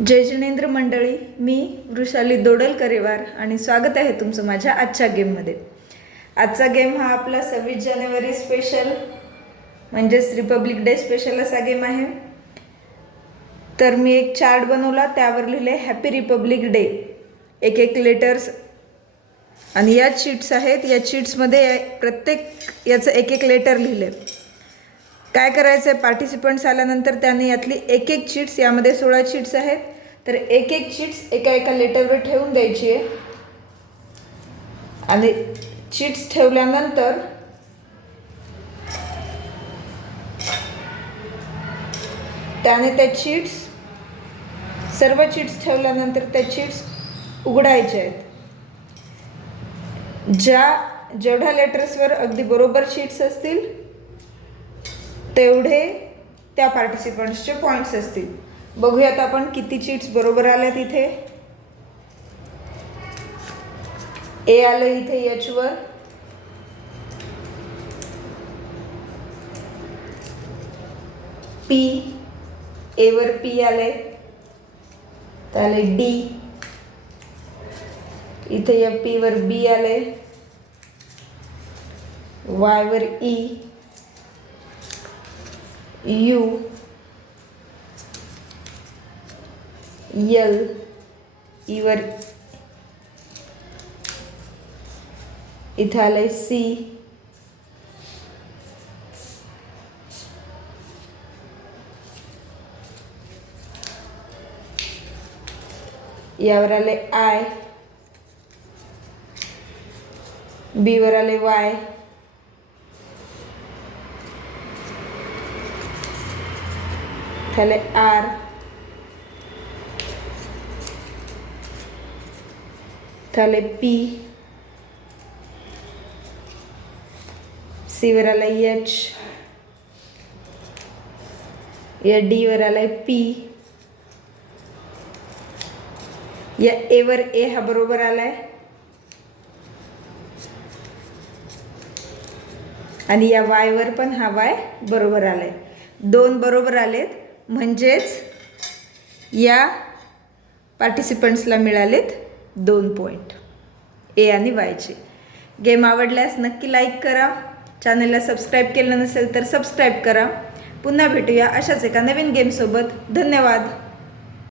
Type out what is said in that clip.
जय जिनेंद्र मंडळी, मी वृषाली दोडल-करेवार आणि स्वागत आहे तुमचं माझ्या आजच्या गेममध्ये। आजचा गेम हा आपला 26 जानेवारी स्पेशल म्हणजेच रिपब्लिक डे स्पेशल असा गेम आहे। तर मी एक चार्ट बनवला, त्यावर लिहिले हॅपी रिपब्लिक डे, एक एक लेटर्स आणि या शीट्स आहेत। या शीट्समध्ये प्रत्येक याचं एक एक लेटर लिहिले। काय करायचं आहे, पार्टिसिपंट्स आल्यानंतर त्यांनी यातली एक एक शीट्स, यामध्ये 16 शीट्स आहेत, तर एक एक शीट्स एका एका लेटरवर ठेवून द्यायची आहे आणि शीट्स ठेवल्यानंतर त्याने त्या शीट्स सर्व शीट्स ठेवल्यानंतर त्या शीट्स उघडायच्या आहेत। जेवढ्या लेटर्सवर अगदी बरोबर शीट्स असतील तेवढे त्या पार्टिसिपंट्सचे पॉईंट्स असतील। बघूयात आपण किती शीट्स बरोबर आल्यात। इथे ए आलं, इथे एच वर, पी, ए वर पी आले, त्याले डी, इथे या पी वर बी आले, वाय वर ई, यू, यल, ई वर इथे आले सी, यावर आले आय, बी वर आले वाय, आले आर, आले पी, सी वर आला एच, या डी वर आलाय पी, या ए वर ए हा बरोबर आलाय आणि या वाय वर पण हा वाय बरोबर आलाय। दोन बरोबर आलेत, म्हणजेच या पार्टिसिपंट्सला मिळालेत 2 पॉईंट ए आणि वायचे। गेम आवडल्यास नक्की लाईक करा, चॅनलला सबस्क्राईब केलं नसेल तर सबस्क्राईब करा। पुन्हा भेटूया अशाच एका नवीन गेमसोबत। धन्यवाद।